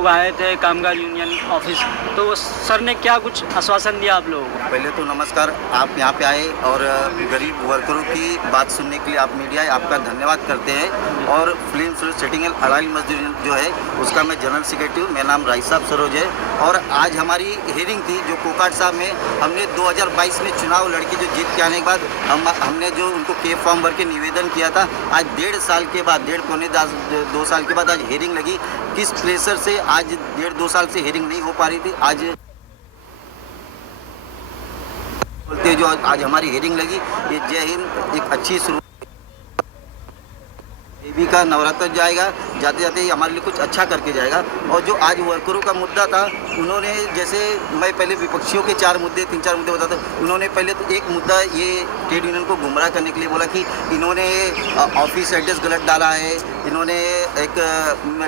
लोग आए थे कामगार यूनियन ऑफिस, तो वो सर ने क्या कुछ आश्वासन दिया आप लोगों को? पहले तो नमस्कार, आप यहाँ पे आए और गरीब वर्करों की बात सुनने के लिए आप मीडिया आपका धन्यवाद करते हैं। और फिल्म सेटिंग अड़ाई मजदूर जो है उसका मैं जनरल सेक्रेटरी हूँ, मेरा नाम राय साहब सरोज है। और आज हमारी हियरिंग थी जो कोकाट साहब में हमने 2022 में चुनाव लड़के जो जीत के आने के बाद हमने जो उनको के फॉर्म भर के निवेदन किया था, आज 1.5 साल के बाद 2 साल के बाद आज हियरिंग लगी। किस प्रेशर से आज 1.5-2 साल से हियरिंग नहीं हो पा रही थी, आज बोलते जो आज हमारी हियरिंग लगी, ये जय हिंद एक अच्छी शुरू। देवी का नवरात्र जाएगा, जाते जाते हमारे लिए कुछ अच्छा करके जाएगा। और जो आज वर्करों का मुद्दा था, उन्होंने जैसे मैं पहले विपक्षियों के 3-4 मुद्दे बताता, उन्होंने पहले तो एक मुद्दा ये ट्रेड यूनियन को गुमराह करने के लिए बोला कि इन्होंने ऑफिस एड्रेस गलत डाला है, इन्होंने एक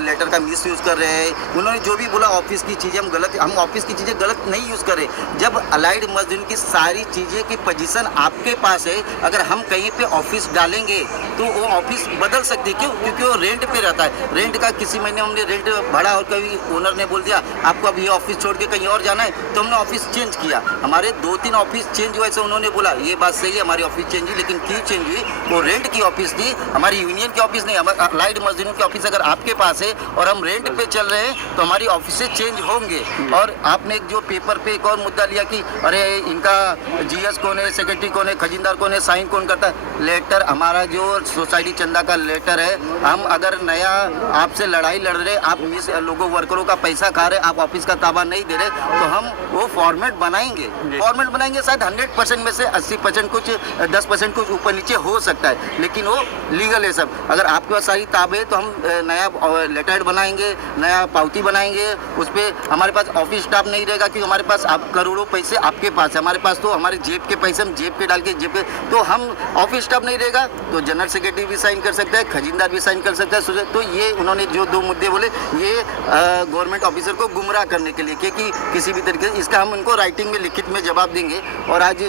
लेटर का मिस यूज़ कर रहे हैं। उन्होंने जो भी बोला ऑफिस की चीज़ें हम ऑफिस की चीज़ें गलत नहीं यूज़ कर रहे। जब अलाइड मजदूर की सारी चीज़ें की पोजीशन आपके पास है, अगर हम कहीं पे ऑफिस डालेंगे तो वो ऑफिस बदल सकती है। क्यों? क्योंकि वो रेंट पे रहता है। रेंट का किसी महीने हमने रेंट भरा और कभी ओनर ने बोल दिया आपको अब ये ऑफिस छोड़ के कहीं और जाना है, तो हमने ऑफिस चेंज किया। हमारे 2-3 ऑफिस चेंज हुए, ऐसे उन्होंने बोला ये बात सही है हमारी ऑफिस चेंज हुई, लेकिन क्यों चेंज हुई? वो रेंट की ऑफिस थी, हमारी यूनियन की ऑफिस नहीं। अलाइड मजदूरों की ऑफिस अगर आपके पास है और हम रेंट पे चल रहे हैं तो हमारी ऑफिस चेंज होंगे। और आपने एक जो पेपर पे एक और मुद्दा लिया कि अरे इनका जीएस कौन है, सेक्रेटरी कौन है, खजीनदार कौन है, साइन कौन करता है। लेटर हमारा जो सोसाइटी चंदा का लेटर है, हम अगर नया आपसे लड़ाई लड़ रहे, आप मिस लोगों वर्करों का पैसा खा रहे, आप ऑफिस का ताबा नहीं दे रहे, तो हम वो फॉर्मेट बनाएंगे। शायद 100% में से 80% कुछ 10% कुछ ऊपर नीचे हो सकता है, लेकिन वो लीगल है सब। अगर आपके पास सारी ताबे है तो हम नया लेटर बनाएंगे, नया पावती बनाएंगे। उस पर हमारे पास ऑफिस स्टाफ नहीं रहेगा क्योंकि हमारे पास करोड़ों पैसे आपके पास है, हमारे पास तो हमारे जेब के पैसे हम जेब पे डाल के जेब पे, तो हम ऑफिस स्टाफ नहीं रहेगा तो जनरल सेक्रेटरी भी साइन कर सकता है, खजीनदार भी साइन कर सकता है। तो ये उन्होंने जो 2 मुद्दे बोले, ये गवर्नमेंट ऑफिसर को गुमराह करने के लिए कि किसी भी तरीके से इसका हम इनको राइटिंग में लिखित में जवाब देंगे। और आज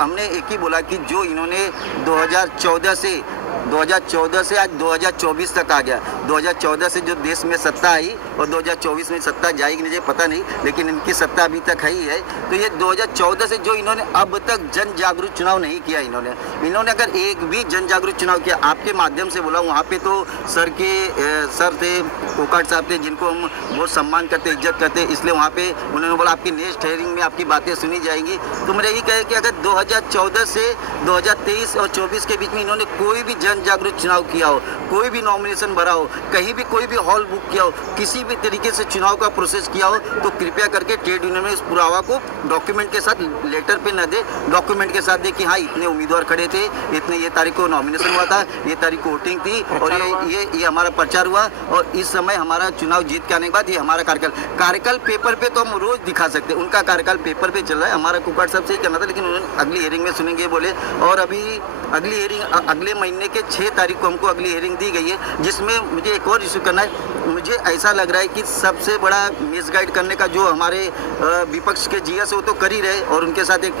हमने एक ही बोला कि जो इन्होंने 2014 से आज 2024 तक आ गया। 2014 से जो देश में सत्ता आई और 2024 में सत्ता जाएगी मुझे पता नहीं, लेकिन इनकी सत्ता अभी तक है ही है। तो ये 2014 से जो इन्होंने अब तक जन जागरूक चुनाव नहीं किया, इन्होंने अगर एक भी जन जागरूक चुनाव किया, आपके माध्यम से बोला, वहाँ पे तो सर थे कोकाट साहब थे जिनको हम बहुत सम्मान करते, इज्जत करते, इसलिए वहाँ पे उन्होंने बोला आपकी नेक्स्ट हेयरिंग में आपकी बातें सुनी जाएंगी। तो मेरा यही कहे कि अगर 2014 से 2023 और 24 के बीच में इन्होंने कोई भी जन जागरूक चुनाव किया हो, कोई भी नॉमिनेशन भरा हो, कहीं भी कोई भी हॉल बुक किया हो, किसी भी तरीके से चुनाव का प्रोसेस किया हो, तो कृपया करके ट्रेड यूनियन में इस पुरावा को डॉक्यूमेंट के साथ, लेटर पे न दे, डॉक्यूमेंट के साथ दे कि हाँ इतने उम्मीदवार खड़े थे, इतने ये तारीख को नॉमिनेशन हुआ था, ये तारीख को वोटिंग थी और ये हमारा प्रचार हुआ और इस समय हमारा चुनाव जीत के आने के बाद ये हमारा कार्यकाल पेपर पे तो हम रोज दिखा सकते हैं। उनका कार्यकाल पेपर पे चल रहा है, हमारा कोकाट साहब से ही करना था, लेकिन उन्होंने अगली हियरिंग में सुनेंगे बोले। और अभी अगली हियरिंग अगले महीने के 6 तारीख को हमको अगली हियरिंग दी गई है, जिसमें मुझे एक और इशू करना है। मुझे ऐसा लग रहा है कि सबसे बड़ा मिसगाइड करने का जो हमारे विपक्ष के जीएस है वो तो कर ही रहे, और उनके साथ एक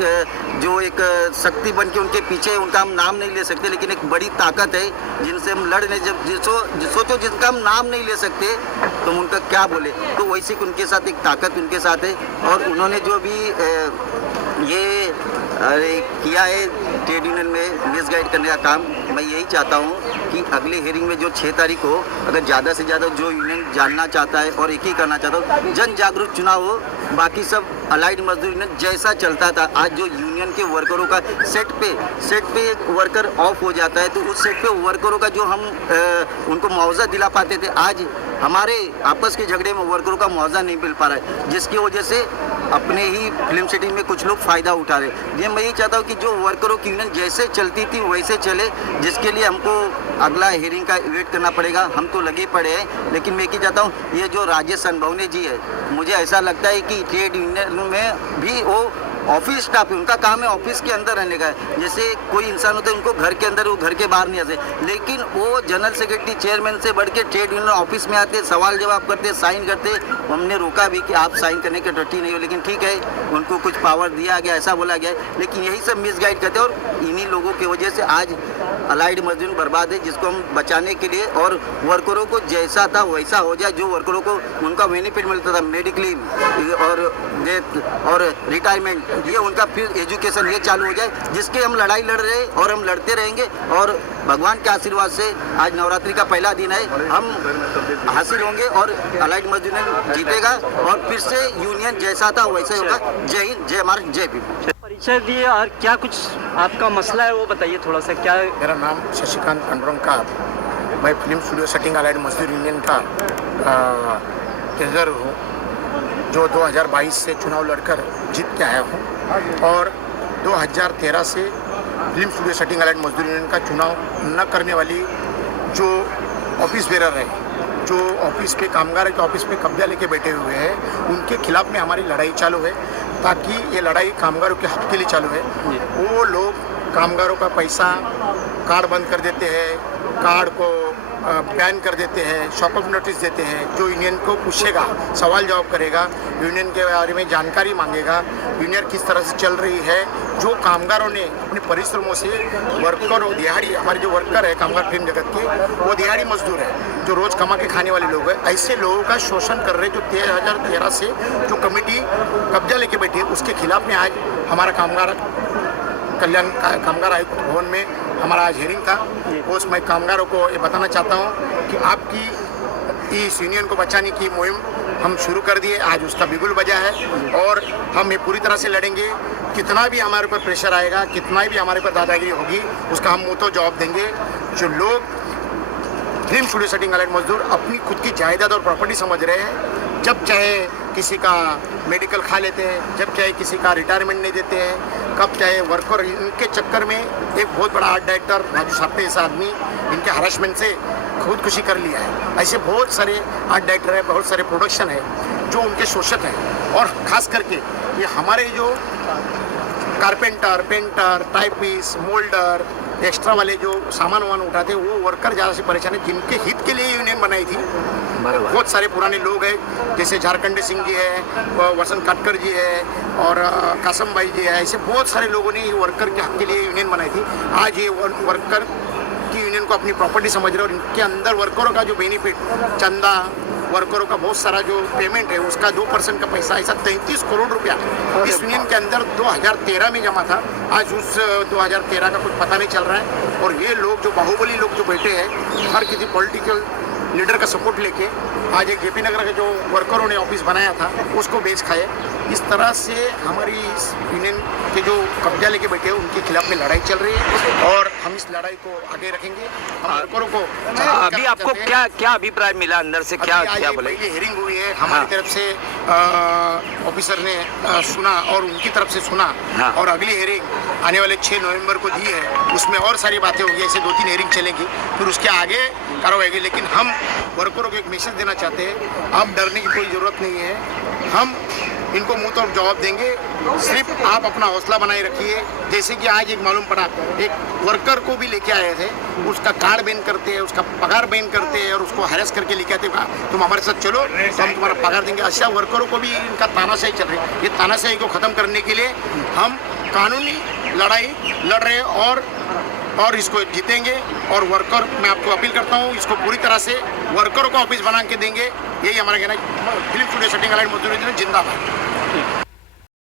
शक्ति बन के उनके पीछे, उनका हम नाम नहीं ले सकते, लेकिन एक बड़ी ताकत है जिनसे हम लड़ने, सोचो जिनका हम नाम नहीं ले सकते तो हम उनका क्या बोले। तो वैसे उनके साथ एक ताकत उनके साथ है। और उन्होंने जो भी ये किया है ट्रेड यूनियन में मिसगाइड करने का काम, मैं यही चाहता हूँ कि अगली हियरिंग में जो 6 तारीख को अगर ज़्यादा से ज़्यादा जो यूनियन जानना चाहता है और एक ही करना चाहता हूँ, जन जागरूक चुनाव हो। बाकी सब अलाइड मजदूर यूनियन जैसा चलता था, आज जो यूनियन के वर्करों का सेट पे एक वर्कर ऑफ हो जाता है तो उस सेट पे वर्करों का जो हम उनको मुआवजा दिला पाते थे, आज हमारे आपस के झगड़े में वर्करों का मुआवजा नहीं मिल पा रहा है, जिसकी वजह से अपने ही फिल्म सिटी में कुछ लोग फ़ायदा उठा रहे हैं। ये मैं ये चाहता हूँ कि जो वर्करों की यूनियन जैसे चलती थी वैसे चले, जिसके लिए हमको अगला हियरिंग का वेट करना पड़ेगा। हम तो लगे पड़े हैं, लेकिन मैं ये चाहता हूँ ये जो राजेश अनभवने जी है, मुझे ऐसा लगता है कि ट्रेड यूनियन में भी वो ऑफिस स्टाफ है, उनका काम है ऑफिस के अंदर रहने का है। जैसे कोई इंसान होता है उनको घर के अंदर, वो घर के बाहर नहीं आते, लेकिन वो जनरल सेक्रेटरी चेयरमैन से बढ़ के ट्रेड यूनियन ऑफिस में आते, सवाल जवाब करते, साइन करते। हमने रोका भी कि आप साइन करने के डटी नहीं हो, लेकिन ठीक है, उनको कुछ पावर दिया गया, ऐसा बोला गया है, लेकिन यही सब मिसगाइड करते हैं। और इन्हीं लोगों की वजह से आज अलाइड मजदूर बर्बाद है, जिसको हम बचाने के लिए और वर्करों को जैसा था वैसा हो जाए, जो वर्करों को उनका बेनिफिट मिलता था, मेडिक्लेम और डेथ और रिटायरमेंट, ये उनका फिर एजुकेशन ये चालू हो जाए, जिसके हम लड़ाई लड़ रहे हैं और हम लड़ते रहेंगे। और भगवान के आशीर्वाद से आज नवरात्रि का पहला दिन है, हम हासिल होंगे और अलाइड मजदूर यूनियन जीतेगा और फिर से यूनियन जैसा था वैसे होगा। जय हिंद, जय भारत, जय भीम। परिचय दिए और क्या कुछ आपका मसला है वो बताइए थोड़ा सा। क्या मेरा नाम शशिकांत पंडरंकार, मैं फिल्म स्टूडियो सेटिंग अलाइड मजदूर यूनियन का ट्रेजर हूँ, जो 2022 से चुनाव लड़कर जीत के आया हूँ और 2013 से फिल्म स्टूडियो सेटिंग अलाइड मजदूर यूनियन का चुनाव न करने वाली जो ऑफिस बेरर है, जो ऑफिस पे कामगार के ऑफिस पे कब्जा लेके बैठे हुए हैं, उनके खिलाफ में हमारी लड़ाई चालू है, ताकि ये लड़ाई कामगारों के हक के लिए चालू है। वो लोग कामगारों का पैसा कार्ड बंद कर देते हैं, कार्ड को बैन कर देते हैं, शॉक ऑफ नोटिस देते हैं। जो यूनियन को पूछेगा, सवाल जवाब करेगा, यूनियन के बारे में जानकारी मांगेगा, यूनियन किस तरह से चल रही है, जो कामगारों ने अपने परिश्रमों से वर्कर और दिहाड़ी, हमारे जो वर्कर है कामगार फिल्म जगत के, वो दिहाड़ी मजदूर है, जो रोज़ कमा के खाने वाले लोग हैं, ऐसे लोगों का शोषण कर रहे, जो 2013 से जो कमेटी कब्जा लेके बैठी है, उसके खिलाफ में आज हमारा कामगार आयुक्त भवन में हमारा आज हियरिंग था। उस मैं कामगारों को ये बताना चाहता हूँ कि आपकी इस यूनियन को बचाने की मुहिम हम शुरू कर दिए, आज उसका बिगुल बजा है और हम ये पूरी तरह से लड़ेंगे। कितना भी हमारे ऊपर प्रेशर आएगा, कितना भी हमारे ऊपर दादागिरी होगी, उसका हम मुँह तो जवाब देंगे। जो लोग फिल्म स्टूडियो सेटिंग अलाइड मजदूर अपनी खुद की जायदाद और प्रॉपर्टी समझ रहे हैं, जब चाहे किसी का मेडिकल खा लेते हैं, जब चाहे किसी का रिटायरमेंट नहीं देते हैं, कब चाहे वर्कर, इनके चक्कर में एक बहुत बड़ा आर्ट डायरेक्टर राजू साहब ऐसा आदमी इनके हरासमेंट से खुदकुशी कर लिया है। ऐसे बहुत सारे आर्ट डायरेक्टर है, बहुत सारे प्रोडक्शन है जो उनके शोषक हैं। और ख़ास करके ये हमारे जो carpenter, painter, typist, moulder, extra वाले जो सामान वामान उठाते हैं, वो वर्कर ज़्यादा से परेशान है, जिनके हित के लिए यूनियन बनाई थी। बहुत सारे पुराने लोग हैं, जैसे झारखंड सिंह जी है, वसंत काटकर जी है और कासम भाई जी है, ऐसे बहुत सारे लोगों ने ये वर्कर के हक के लिए यूनियन बनाई थी। आज ये वर्कर की यूनियन को अपनी प्रॉपर्टी समझ रहे हैं और इनके अंदर वर्करों का जो बेनिफिट, चंदा, वर्करों का बहुत सारा जो पेमेंट है, उसका 2% का पैसा, ऐसा 33 करोड़ रुपया इस यूनियन के अंदर 2013 में जमा था। आज उस 2013 का कुछ पता नहीं चल रहा है। और ये लोग जो बाहुबली लोग जो बैठे हैं, हर किसी पॉलिटिकल लीडर का सपोर्ट लेके आज एक जेपी नगर के जो वर्करों ने ऑफिस बनाया था उसको बेच खाए। इस तरह से हमारी इस यूनियन के जो कब्जा लेके बैठे हैं उनके खिलाफ में लड़ाई चल रही है और हम इस लड़ाई को आगे रखेंगे। हम वर्करों को अभी आपको क्या अभिप्राय मिला अंदर से, क्या बोले? ये हियरिंग हुई है, हमारी तरफ से ऑफिसर ने सुना और उनकी तरफ से सुना और अगली हियरिंग आने वाले 6 नवंबर को दी है, उसमें और सारी बातें होंगी। ऐसे 2-3 हियरिंग चलेंगी, फिर उसके आगे कार्रवाई होगी। लेकिन हम वर्करों को एक मैसेज देना चाहते हैं, अब डरने की कोई ज़रूरत नहीं है, हम इनको मुंह तोड़ जवाब देंगे। सिर्फ आप अपना हौसला बनाए रखिए। जैसे कि आज एक मालूम पड़ा, एक वर्कर को भी लेके आए थे, उसका कार्ड बैन करते हैं, उसका पगार बैन करते हैं और उसको हैरेस करके लेके आते हैं, तुम हमारे साथ चलो तो हम तुम्हारा पगार देंगे। ऐसा वर्करों को भी इनका तानाशाही चल रही है। ये तानाशाही को ख़त्म करने के लिए हम कानूनी लड़ाई लड़ रहे हैं और इसको जीतेंगे। और वर्कर, मैं आपको अपील करता हूँ, इसको पूरी तरह से वर्करों को ऑफिस बना के देंगे। यही हमारा कहना है। फिल्म स्टूडियो सेटिंग अलाइड मजदूर यूनियन जिंदाबाद।